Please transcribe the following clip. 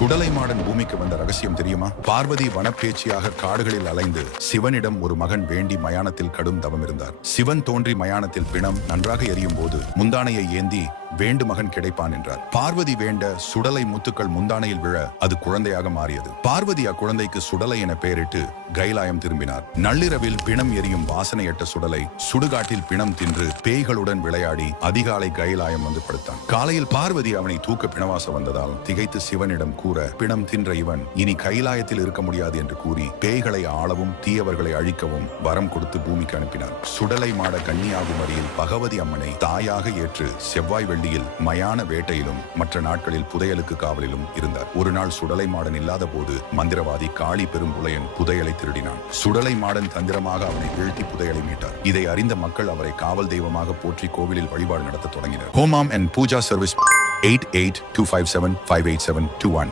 சுடலை modern பூமிக்கு வந்த ரகசியம் தெரியுமா? பார்வதி வனப்பேச்சியாக காடுகளில் அலைந்து சிவனிடம் ஒரு மகன் வேண்டி மயானத்தில் கடும் தவம் இருந்தார். சிவன் தோன்றி மயானத்தில் பிணம் நன்றாக எரியும் போது முந்தானையை ஏந்தி வேண்டு மகன் கிடைப்பான் என்றார். பார்வதி வேண்ட சுடலை முத்துக்கள் முந்தானையில் விழ அது குழந்தையாக மாறியது. பார்வதி அக்குழந்தைக்கு சுடலை என பெயரிட்டு கைலாயம் திரும்பினார். நள்ளிரவில் பிணம் எரியும் வாசனையற்ற சுடலை சுடுகாட்டில் பிணம் தின்று பேய்களுடன் விளையாடி அதிகாலை கைலாயம் வந்து படுத்தான். காலையில் பார்வதி அவனை தூக்க பிணவாச வந்ததால் திகைத்து சிவனிடம் கூற, பிணம் தின்ற இவன் இனி கைலாயத்தில் இருக்க முடியாது என்று கூறி பேய்களை ஆளவும் தீயவர்களை அழிக்கவும் வரம் கொடுத்து பூமிக்கு அனுப்பினார். சுடலை மாட கன்னியாகும் வரையில் பகவதி அம்மனை தாயாக ஏற்று செவ்வாய் வெள்ளியில் மயான வேட்டையிலும் மற்ற நாட்களில் புதையலுக்கு காவலிலும் இருந்தார். ஒரு நாள் சுடலை மாடன் இல்லாத போது மந்திரவாதி காளி பெரும்புலையன் புதையலை திருடினான். சுடலை மாடன் தந்திரமாக அவனை வீழ்த்தி புதையலை மீட்டார். இதை அறிந்த மக்கள் அவரை காவல் தெய்வமாக போற்றி கோவிலில் வழிபாடு நடத்த தொடங்கினர். ஹோமம் அண்ட் பூஜா சர்வீஸ் 8825758721